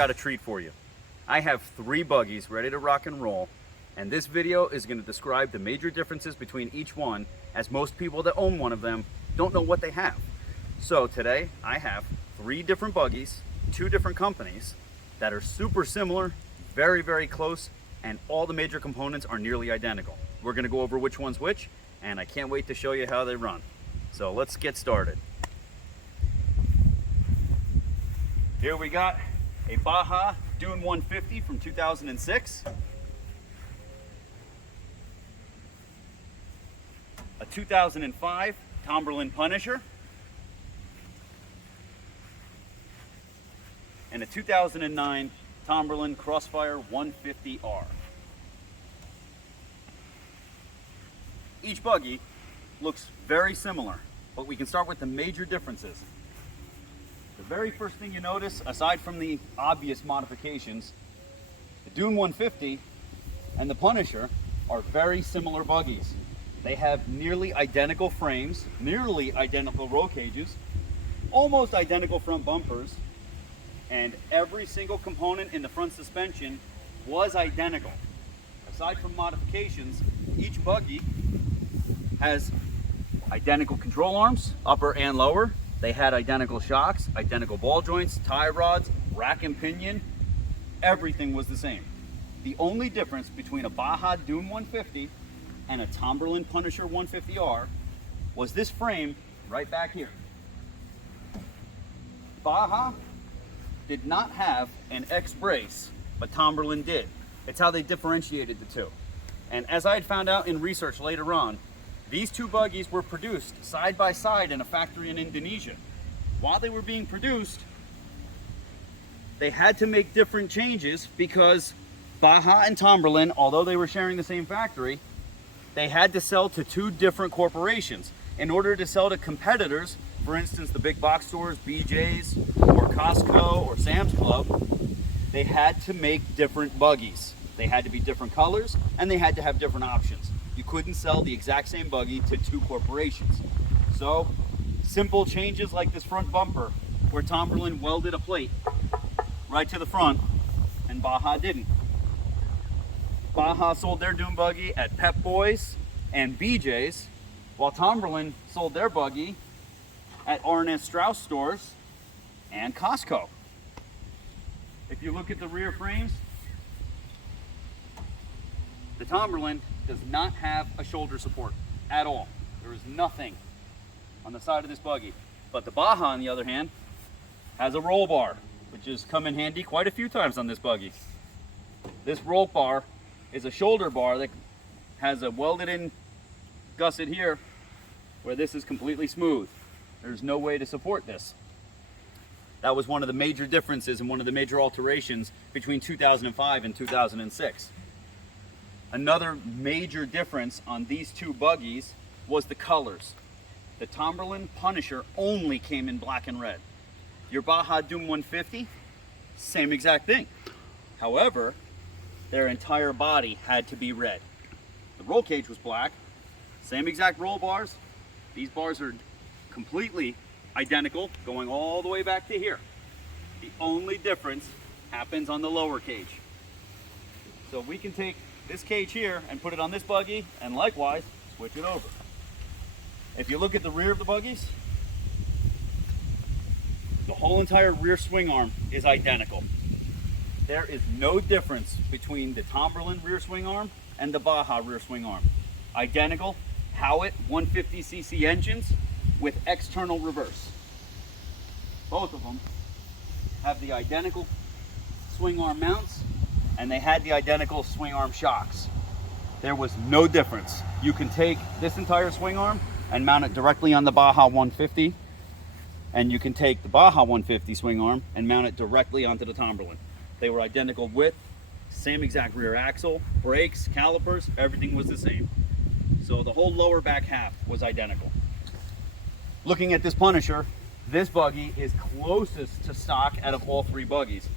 got a treat for you. I have 3 buggies ready to rock and roll, and this video is going to describe the major differences between each one, as most people that own one of them don't know what they have. So today I have 3 different buggies, 2 different companies that are super similar, very, very close, and all the major components are nearly identical. We're going to go over which one's which, and I can't wait to show you how they run. So let's get started. Here we got a Baja Dune 150 from 2006, a 2005 Tomberlin Punisher, and a 2009 Tomberlin Crossfire 150R. Each buggy looks very similar, but we can start with the major differences. The very first thing you notice, aside from the obvious modifications, the Dune 150 and the Punisher are very similar buggies. They have nearly identical frames, nearly identical roll cages, almost identical front bumpers, and every single component in the front suspension was identical. Aside from modifications, each buggy has identical control arms, upper and lower. They had identical shocks, identical ball joints, tie rods, rack and pinion. Everything was the same. The only difference between a Baja Dune 150 and a Tomberlin Punisher 150R was this frame right back here. Baja did not have an X brace, but Tomberlin did. It's how they differentiated the two. And as I had found out in research later on, these 2 buggies were produced side by side in a factory in Indonesia. While they were being produced, they had to make different changes because Baja and Tomberlin, although they were sharing the same factory, they had to sell to 2 different corporations. In order to sell to competitors, for instance, the big box stores, BJ's, or Costco, or Sam's Club, they had to make different buggies. They had to be different colors, and they had to have different options. You couldn't sell the exact same buggy to 2 corporations. So, simple changes like this front bumper, where Tomberlin welded a plate right to the front, and Baja didn't. Baja sold their Dune buggy at Pep Boys and BJ's, while Tomberlin sold their buggy at R&S Strauss stores and Costco. If you look at the rear frames, the Tomberlin does not have a shoulder support at all. There is nothing on the side of this buggy. But the Baja, on the other hand, has a roll bar, which has come in handy quite a few times on this buggy. This roll bar is a shoulder bar that has a welded in gusset here, where this is completely smooth. There's no way to support this. That was one of the major differences and one of the major alterations between 2005 and 2006. Another major difference on these 2 buggies was the colors. The Tomberlin Punisher only came in black and red. Your Baja Dune 150, same exact thing. However, their entire body had to be red. The roll cage was black, same exact roll bars. These bars are completely identical, going all the way back to here. The only difference happens on the lower cage. So we can take this cage here and put it on this buggy, and likewise switch it over. If you look at the rear of the buggies, the whole entire rear swing arm is identical. There is no difference between the Tomberlin rear swing arm and the Baja rear swing arm. Identical Howitt 150cc engines with external reverse. Both of them have the identical swing arm mounts, and they had the identical swing arm shocks. There was no difference. You can take this entire swing arm and mount it directly on the Baja 150, and you can take the Baja 150 swing arm and mount it directly onto the Tomberlin. They were identical width, same exact rear axle, brakes, calipers, everything was the same. So the whole lower back half was identical. Looking at this Punisher, this buggy is closest to stock out of all 3 buggies.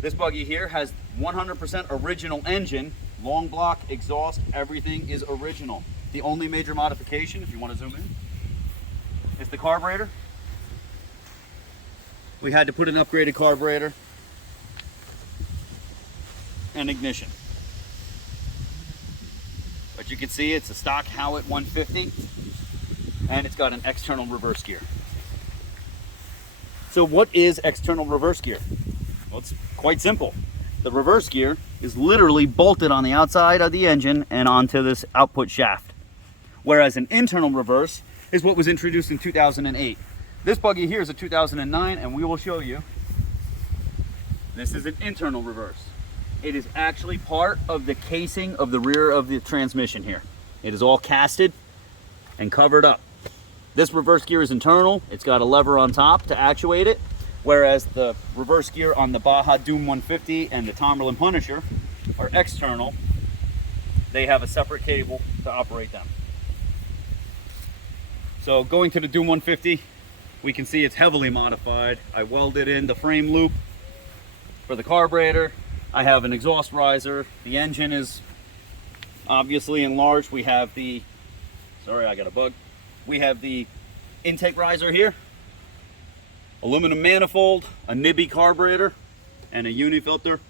This buggy here has 100% original engine, long block, exhaust, everything is original. The only major modification, if you want to zoom in, is the carburetor. We had to put an upgraded carburetor. and ignition. But you can see it's a stock Howitt 150, and it's got an external reverse gear. So what is external reverse gear? Well, it's quite simple. The reverse gear is literally bolted on the outside of the engine and onto this output shaft. Whereas an internal reverse is what was introduced in 2008. This buggy here is a 2009, and we will show you. This is an internal reverse. It is actually part of the casing of the rear of the transmission here. It is all casted and covered up. This reverse gear is internal. It's got a lever on top to actuate it, whereas the reverse gear on the Baja Dune 150 and the Tomberlin Punisher are external. They have a separate cable to operate them. So going to the Dune 150, we can see it's heavily modified. I welded in the frame loop for the carburetor. I have an exhaust riser. The engine is obviously enlarged. We have the, sorry, I got a bug. We have the intake riser here, aluminum manifold, a Nibby carburetor, and a uni filter.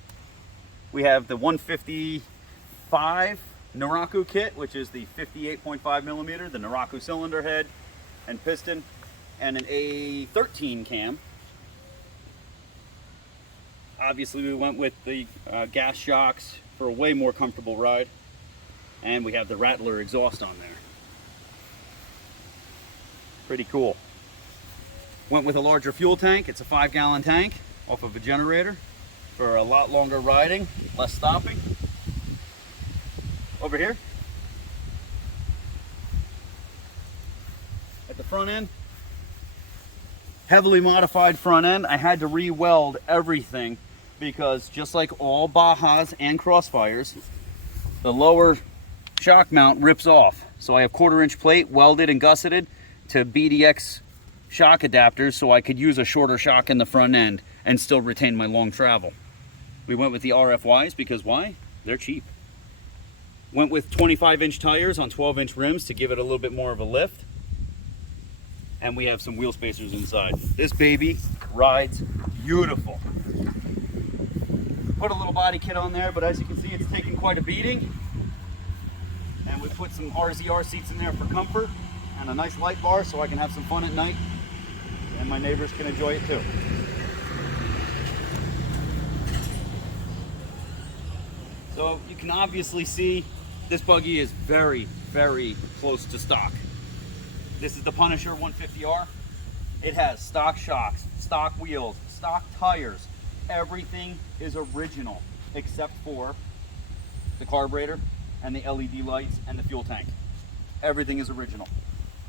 We have the 155 Naraku kit, which is the 58.5 millimeter, the Naraku cylinder head and piston, and an A13 cam. Obviously, we went with the gas shocks for a way more comfortable ride, and we have the Rattler exhaust on there. Pretty cool. Went with a larger fuel tank. It's a 5-gallon tank off of a generator for a lot longer riding, less stopping. Over here at the front end, heavily modified front end. I had to re-weld everything because just like all Bajas and Crossfires, the lower shock mount rips off. So I have 1/4-inch plate welded and gusseted to BDX shock adapters so I could use a shorter shock in the front end and still retain my long travel. We went with the RFYs because why? They're cheap. Went with 25-inch tires on 12-inch rims to give it a little bit more of a lift. And we have some wheel spacers inside. This baby rides beautiful. Put a little body kit on there, but as you can see, it's taking quite a beating. And we put some RZR seats in there for comfort and a nice light bar so I can have some fun at night and my neighbors can enjoy it too. So you can obviously see this buggy is very, very close to stock. This is the Punisher 150R. It has stock shocks, stock wheels, stock tires. Everything is original except for the carburetor and the LED lights and the fuel tank. Everything is original.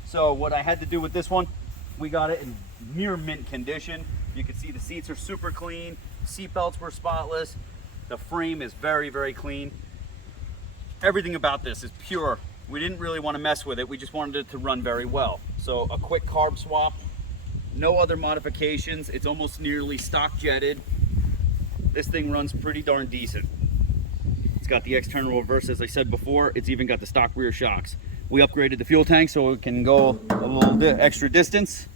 So what I had to do with this one, we got it in near mint condition. You can see the seats are super clean. Seat belts were spotless. The frame is very, very clean. Everything about this is pure. We didn't really want to mess with it. We just wanted it to run very well. So a quick carb swap, no other modifications. It's almost nearly stock jetted. This thing runs pretty darn decent. It's got the external reverse, as I said before. It's even got the stock rear shocks. We upgraded the fuel tank so it can go a little extra distance,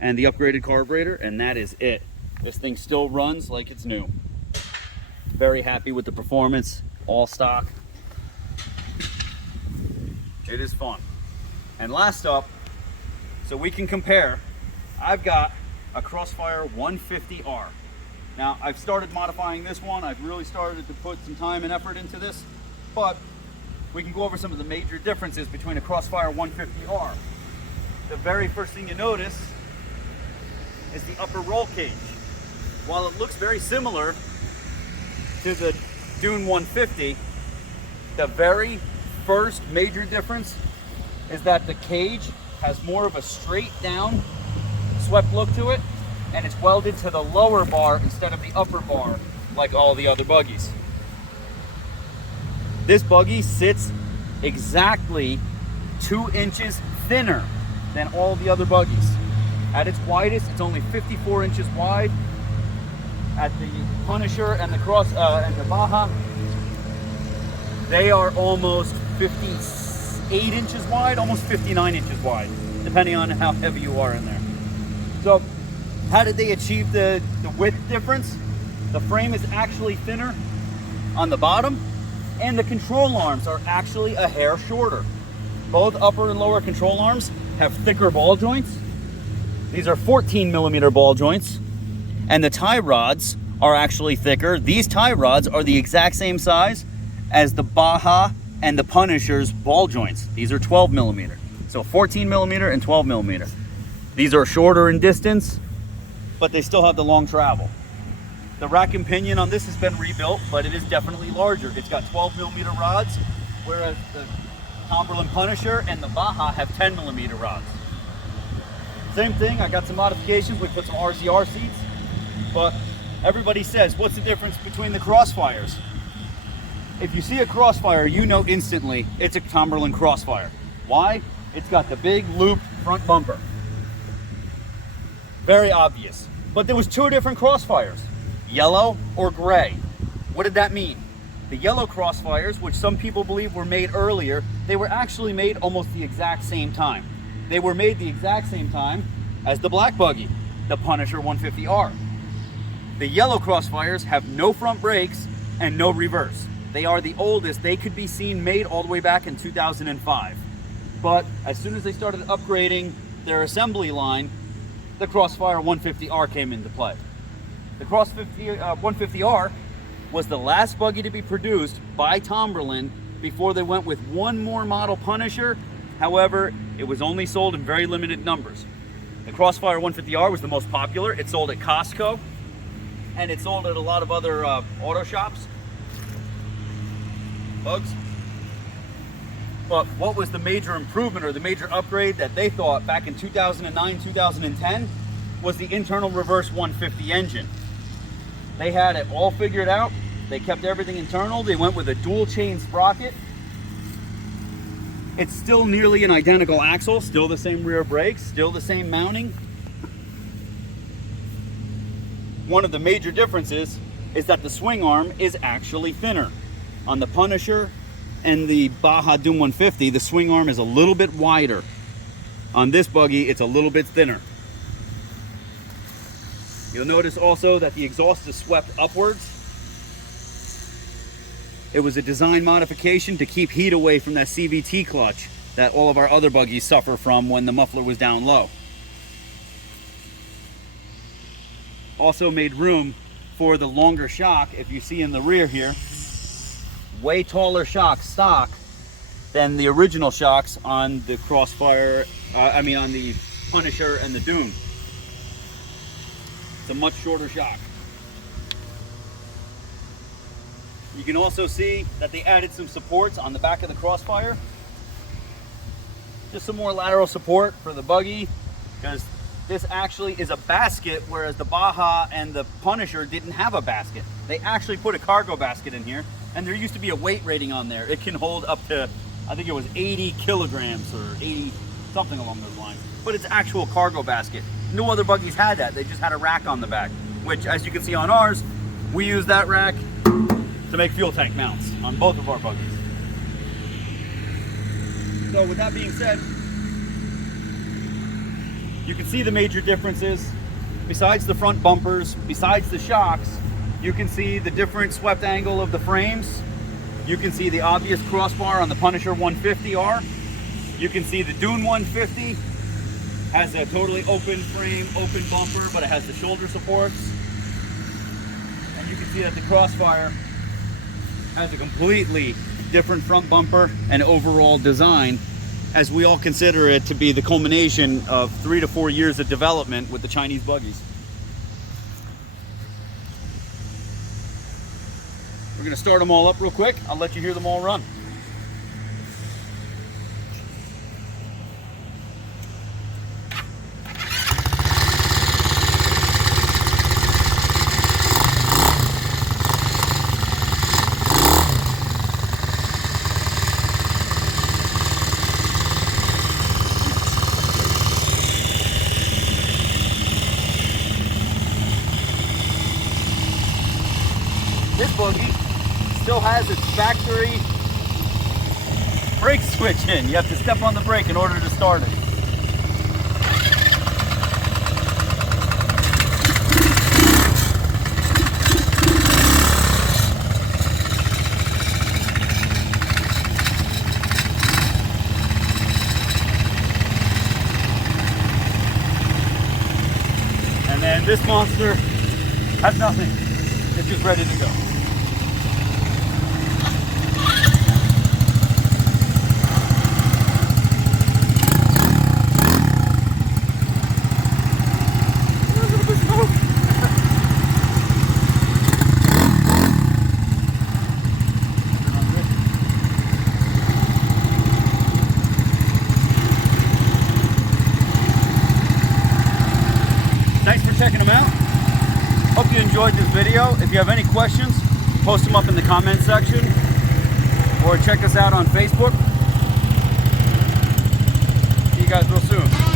and the upgraded carburetor, and that is it. This thing still runs like it's new. Very happy with the performance, all stock. It is fun. And last up, so we can compare, I've got a Crossfire 150R. Now, I've started modifying this one. I've really started to put some time and effort into this, but we can go over some of the major differences between a Crossfire 150R. The very first thing you notice is the upper roll cage. While it looks very similar to the Dune 150, the very first major difference is that the cage has more of a straight down swept look to it, and it's welded to the lower bar instead of the upper bar like all the other buggies. This buggy sits exactly 2 inches thinner than all the other buggies. At its widest, it's only 54 inches wide. At the Punisher and the and the Baja, they are almost 58 inches wide, almost 59 inches wide, depending on how heavy you are in there. So, how did they achieve the width difference? The frame is actually thinner on the bottom, and the control arms are actually a hair shorter. Both upper and lower control arms have thicker ball joints. These are 14mm ball joints, and the tie rods are actually thicker. These tie rods are the exact same size as the Baja and the Punisher's ball joints. These are 12mm. So 14mm and 12mm. These are shorter in distance, but they still have the long travel. The rack and pinion on this has been rebuilt, but it is definitely larger. It's got 12mm rods, whereas the Tomberlin Punisher and the Baja have 10mm rods. Same thing, I got some modifications. We put some RZR seats, but everybody says, what's the difference between the Crossfires? If you see a Crossfire, you know instantly it's a Tomberlin Crossfire. Why? It's got the big looped front bumper. Very obvious. But there was two different Crossfires, yellow or gray. What did that mean? The yellow Crossfires, which some people believe were made earlier, they were actually made almost the exact same time. They were made the exact same time as the black buggy, the Punisher 150R. The yellow Crossfires have no front brakes and no reverse. They are the oldest. They could be seen made all the way back in 2005. But as soon as they started upgrading their assembly line, the Crossfire 150R came into play. The 150R was the last buggy to be produced by Tomberlin before they went with one more model Punisher. However, it was only sold in very limited numbers. The Crossfire 150R was the most popular. It sold at Costco, and it sold at a lot of other auto shops. Bugs. But what was the major improvement or the major upgrade that they thought back in 2009, 2010 was the internal reverse 150 engine. They had it all figured out. They kept everything internal. They went with a dual chain sprocket. It's still nearly an identical axle, still the same rear brakes, still the same mounting. One of the major differences is that the swing arm is actually thinner. On the Punisher and the Baja Dune 150, the swing arm is a little bit wider. On this buggy, it's a little bit thinner. You'll notice also that the exhaust is swept upwards. It was a design modification to keep heat away from that CVT clutch that all of our other buggies suffer from when the muffler was down low. Also made room for the longer shock. If you see in the rear here, way taller shock stock than the original shocks on the Crossfire, on the Punisher and the Dune. It's a much shorter shock. You can also see that they added some supports on the back of the Crossfire. Just some more lateral support for the buggy, because this actually is a basket, whereas the Baja and the Punisher didn't have a basket. They actually put a cargo basket in here, and there used to be a weight rating on there. It can hold up to, I think it was 80 kilograms or 80, something along those lines. But it's actual cargo basket. No other buggies had that. They just had a rack on the back, which, as you can see on ours, we use that rack to make fuel tank mounts on both of our buggies. So with that being said, you can see the major differences. Besides the front bumpers, besides the shocks, you can see the different swept angle of the frames. You can see the obvious crossbar on the Punisher 150R. You can see the Dune 150 has a totally open frame, open bumper, but it has the shoulder supports. And you can see that the Crossfire has a completely different front bumper and overall design, as we all consider it to be the culmination of 3 to 4 years of development with the Chinese buggies. We're going to start them all up real quick. I'll let you hear them all run. This buggy still has its factory brake switch in. You have to step on the brake in order to start it. This monster has nothing. It's just ready to go. Thanks for checking them out. Hope you enjoyed this video. If you have any questions, post them up in the comment section or check us out on Facebook. See you guys real soon.